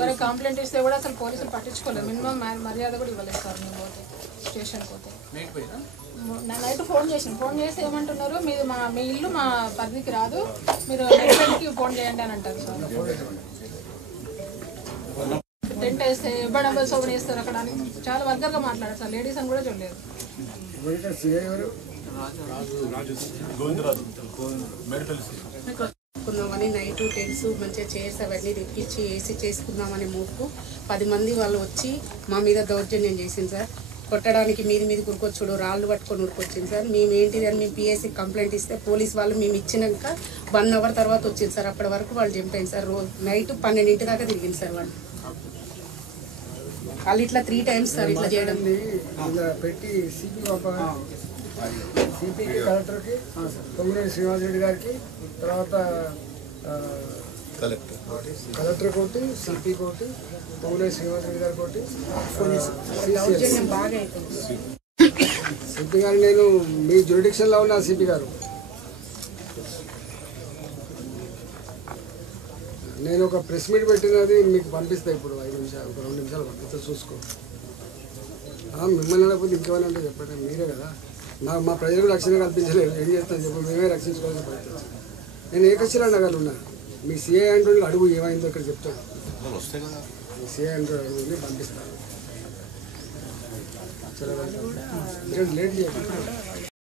మరి కంప్లైంట్ ఇస్తే కూడా అసలు పోలీసులు పట్టించుకోలేదు. మినిమం మర్యాద కూడా ఇవ్వలేదు సార్. మేము పోతే స్టేషన్కి పోతే నైట్ ఫోన్ చేసి ఏమంటున్నారు, మీ ఇల్లు మా పరిధికి రాదు, మీరు హస్బెండ్కి ఫోన్ చేయండి అని అంటారు సార్. టెంట్ వేస్తే ఇవ్వడం సోమని వేస్తారు అక్కడ అని చాలా వల్గర్గా మాట్లాడారు సార్. లేడీస్ అని కూడా చూడలేదు. చేసుకుందామని నైట్ టెంట్స్ మంచిగా చైర్స్ అవన్నీ తెప్పించి ఏసీ చేసుకుందామని మూడుకు 10 మంది వాళ్ళు వచ్చి మా మీద దౌర్జన్యం చేసింది సార్. కొట్టడానికి మీది ఉరుకొచ్చుడు, రాళ్ళు పట్టుకొని ఉరుకొచ్చింది సార్. మేము ఏంటిది అని మేము పిఎస్సి కంప్లైంట్ ఇస్తే పోలీస్ వాళ్ళు మేము ఇచ్చినాక 1 అవర్ తర్వాత వచ్చింది సార్. అప్పటి వరకు వాళ్ళు చంపాయింది సార్. నైట్ 12 దాకా తిరిగింది సార్ వాళ్ళు ఇట్లా 3 టైమ్స్ సార్ ఇట్లా చేయడం పెట్టి సిపికి కలెక్టర్కి తొమ్మిది శ్రీనివాస్ రెడ్డి గారికి తర్వాత కలెక్టర్ కోటి సిపి కోటి తొమ్మిది శ్రీనివాస్ రెడ్డి గారి కోటి సిపి గారు నేను మీ జ్యూరిడిక్షన్లో ఉన్న సిపి గారు నేను ఒక ప్రెస్ మీట్ పెట్టినది మీకు పంపిస్తాను ఇప్పుడు 5 నిమిషాలు 2 నిమిషాలు పంపిస్తే చూసుకో. మిమ్మల్ని లేకపోతే ఇంకేమైనా అంటే చెప్పండి, మీరే కదా మా ప్రజలకు రక్షణ కల్పించలేదు. ఏం చేస్తాను చెప్పి మేమే రక్షించుకోవాల్సిన పరిస్థితి. నేను ఏకశిలా నగర్ ఉన్నాను. మీ సిఐ అంటూ అడుగు ఏమైందో ఇక్కడ చెప్తాను. మీ సిఐ అంటూ అడుగుని పంపిస్తాను. లేట్ చేయండి.